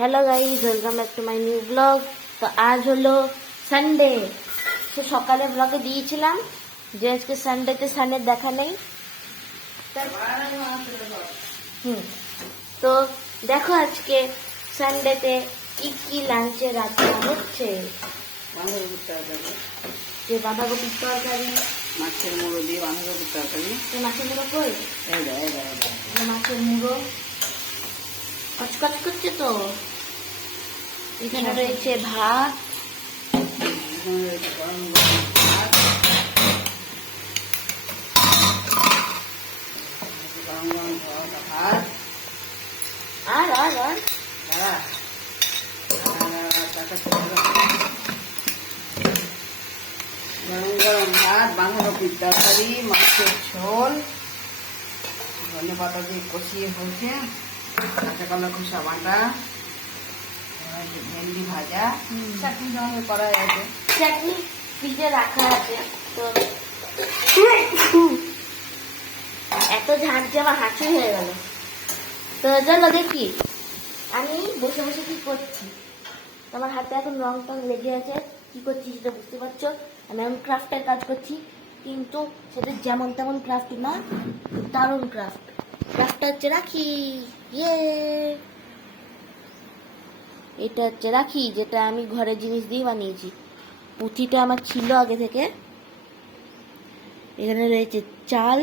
Hello guys, welcome back to my new blog. তো আজ হলো সানডে। সে সকালে ব্লগে দিয়েছিলাম যে আজকে সানডেতে সানের দেখা নেই। তো দেখো আজকে সানডেতে কি কি লাঞ্চে রান্না হচ্ছে। যে বাঁধাকপির তরকারি, মাছের মুড়ো দিয়ে বাঁধাকপির তরকারি। মাছের মুড়ো কই, মাছের মুড়ো কচকচ করছে। তো এখানে রয়েছে ভাত, আর আর আর গরম গরম ভাত, বাঁধাকপির তরকারি, মাছের ঝোল, ধনে পাতা দিয়ে কষিয়ে হয়েছে, কাঁচা কলা খোসা বাটা, ভেন্ডি ভাজা, চাটনি ধরনের করা আছে। চাটনি ফ্রিজে রাখা আছে। তো এত ঝাঁঝ আমার হাঁচি হয়ে গেল। তো চলো দেখি আমি বসে বসে কি করছি। আমার হাতে এখন রং টং লেগে আছে। কি করছি সেটা বুঝতে পারছো। আমি এখন ক্রাফটের কাজ করছি, কিন্তু সেটা যেমন তেমন ক্রাফট না, দারুণ ক্রাফট। ক্রাফটটা হচ্ছে রাখি। ইয়ে, এটা হচ্ছে রাখি, যেটা আমি ঘরের জিনিস দিয়ে বানিয়েছি। পুঁথিটা আমার ছিল আগে থেকে। এখানে রয়েছে চাল,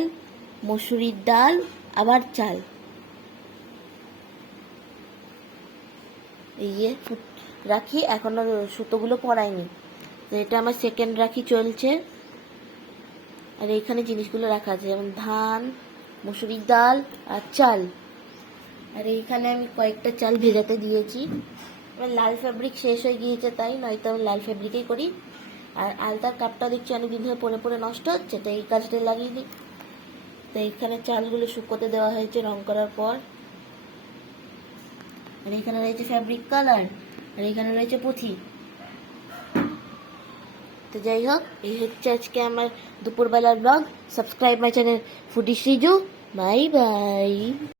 মসুরির ডাল, আবার চাল। এই যে রাখি, এখনো সুতোগুলো পরাইনি। তো এটা আমার সেকেন্ড রাখি চলছে। আর এইখানে জিনিসগুলো রাখা আছে, যেমন ধান, মসুরির ডাল আর চাল। আর এইখানে আমি কয়েকটা চাল ভেজাতে দিয়েছি। আমার লাল ফ্যাব্রিক শেষ হয়ে গিয়েছে, তাই নয়তো আমি লাল ফ্যাব্রিকেই করি। আর আলতার কাপটা দেখছি অনেকদিন ধরে পরে পরে নষ্ট হচ্ছে, তো এই কাজটা লাগিয়ে দিই। তো এইখানে চালগুলো শুকোতে দেওয়া হয়েছে রং করার পর। আর এখানে রয়েছে ফ্যাব্রিক কালার, আর এখানে রয়েছে পুঁথি। তো যাই হোক, এই হচ্ছে আজকে আমার দুপুরবেলার blog. Subscribe my channel foodie Sreeju. Bye by.